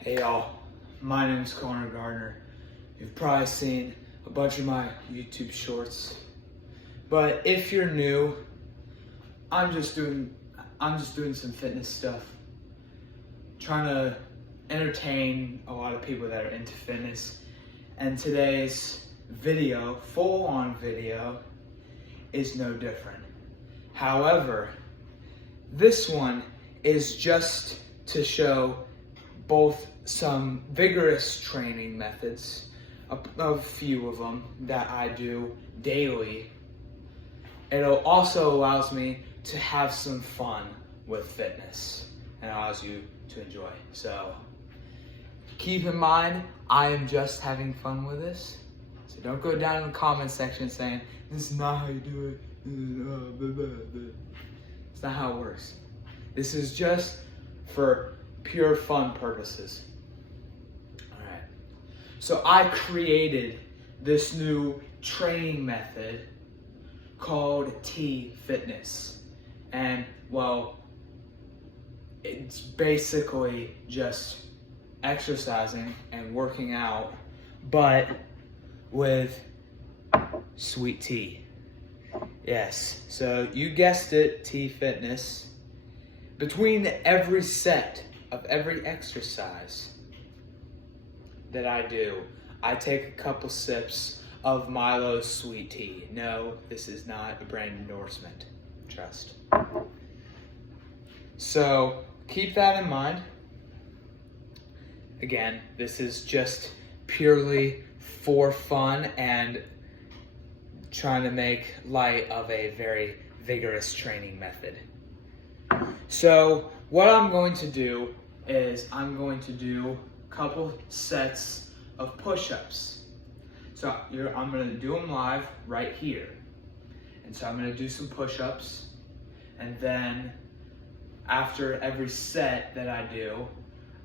Hey y'all, my name is Connor Gardner. You've probably seen a bunch of my YouTube shorts, but if you're new, I'm just doing some fitness stuff, trying to entertain a lot of people that are into fitness. And today's video, full-on video, is no different. However, this one is just to show both some vigorous training methods, a few of them that I do daily. It also allows me to have some fun with fitness and allows you to enjoy. So keep in mind, I am just having fun with this. So don't go down in the comment section saying, this is not how you do it. It's not how it works. This is just for pure fun purposes. Alright, so I created this new training method called T-Fitness. And well, it's basically just exercising and working out, but with sweet tea. Yes, so you guessed it, T-Fitness. Between every set of every exercise that I do, I take a couple sips of Milo's sweet tea. No, this is not a brand endorsement, trust. So keep that in mind. Again, this is just purely for fun and trying to make light of a very vigorous training method. So what I'm going to do is I'm going to do a couple sets of push-ups. So I'm going to do them live right here. And so I'm going to do some push-ups, and then after every set that I do,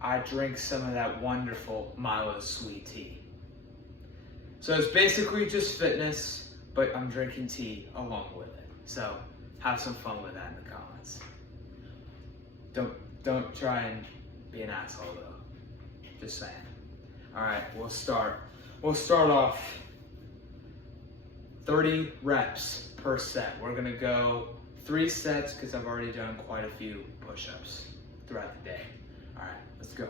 I drink some of that wonderful Milo's sweet tea. So it's basically just fitness, but I'm drinking tea along with it. So have some fun with that in the comments. Don't try and be an asshole though. Just saying. Alright, we'll start. We'll start off 30 reps per set. We're gonna go 3 sets because I've already done quite a few push-ups throughout the day. Alright, let's go.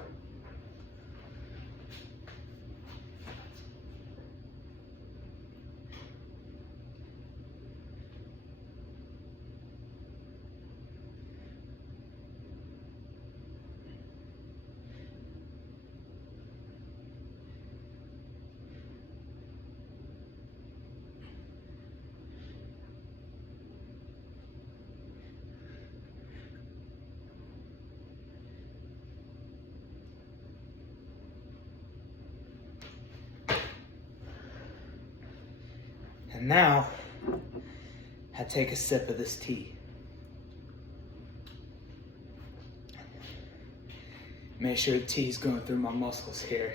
And now, I take a sip of this tea. Make sure the tea's going through my muscles here.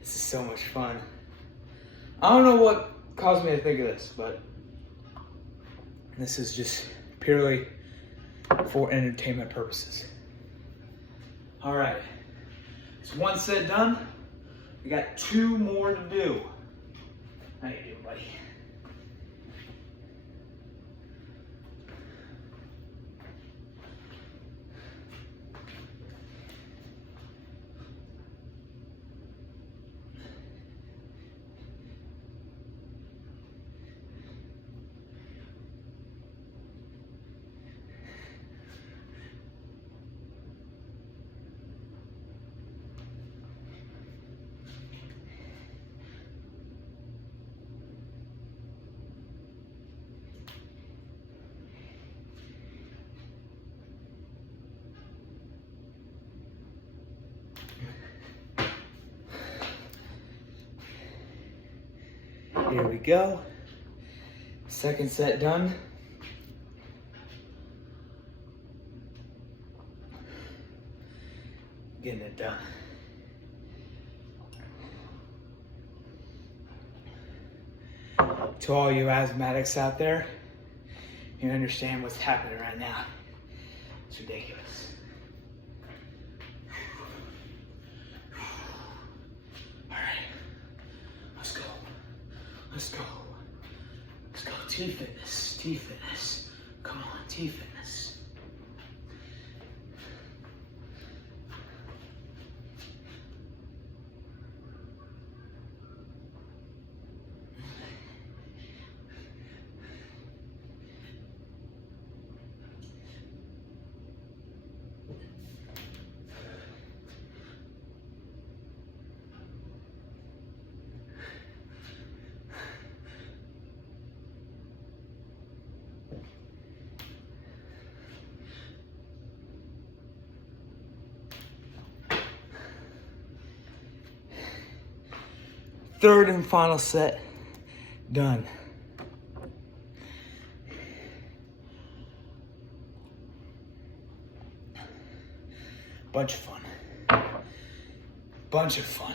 This is so much fun. I don't know what caused me to think of this, but this is just purely for entertainment purposes. All right, it's 1 set done. We got 2 more to do. How you doing, buddy? Here we go. 2nd set done. Getting it done. To all you asthmatics out there, you understand what's happening right now. It's ridiculous. Let's go. Let's go. T-Fitness. T-Fitness. Come on, T-Fitness. Third and final set, done. Bunch of fun. Bunch of fun.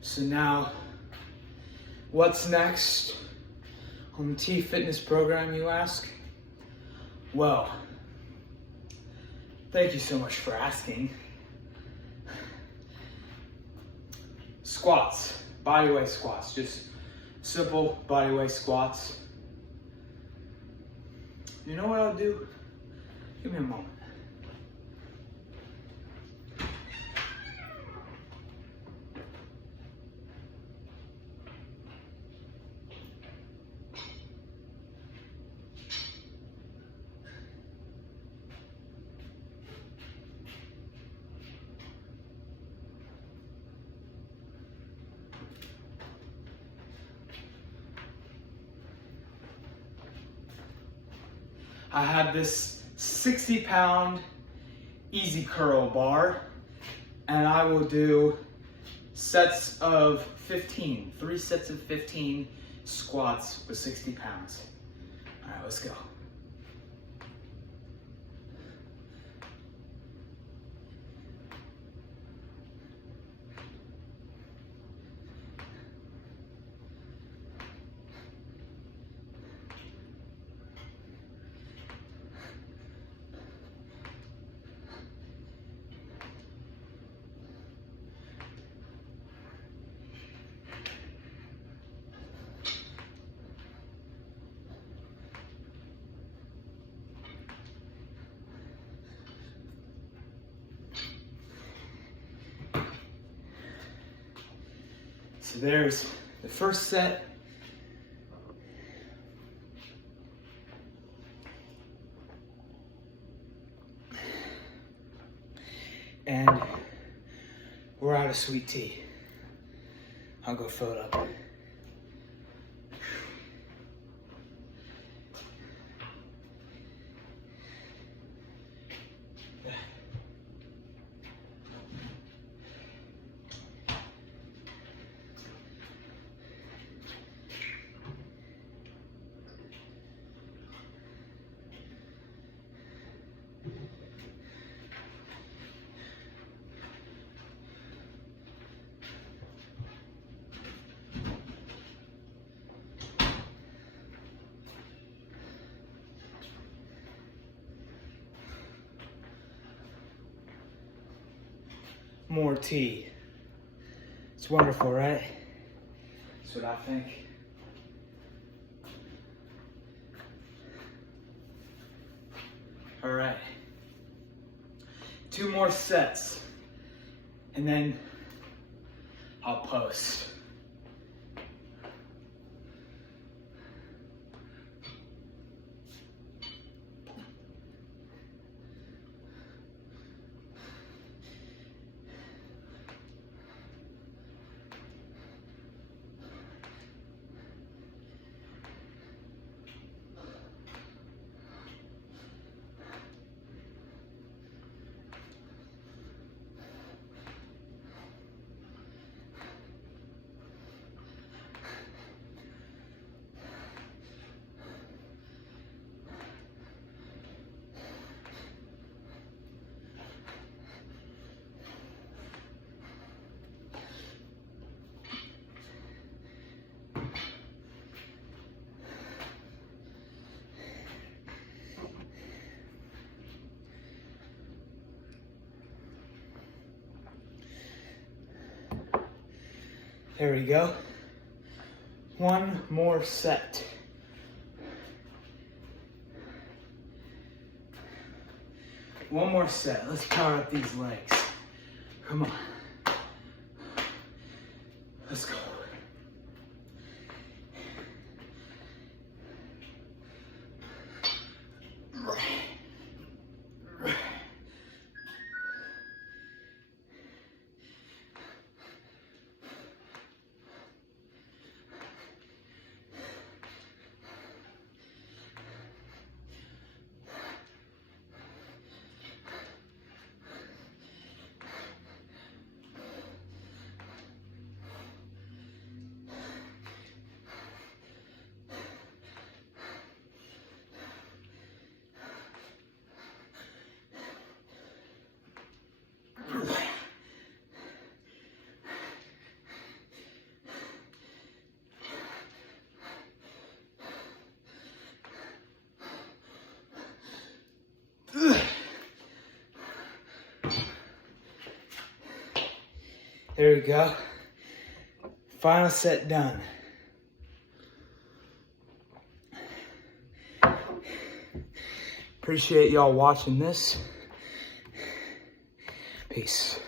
So now, what's next on the T-Fitness program, you ask? Well, thank you so much for asking. Squats, bodyweight squats, just simple bodyweight squats. You know what I'll do? Give me a moment. I have this 60-pound easy curl bar, and I will do sets of 15, 3 sets of 15 squats with 60 pounds. All right, let's go. So there's the first set. And we're out of sweet tea. I'll go fill it up. More tea. It's wonderful, right? That's what I think. All right. 2 more sets, and then I'll post. There we go. One more set. One more set. Let's power up these legs. Come on. Let's go. There we go. Final set done. Appreciate y'all watching this. Peace.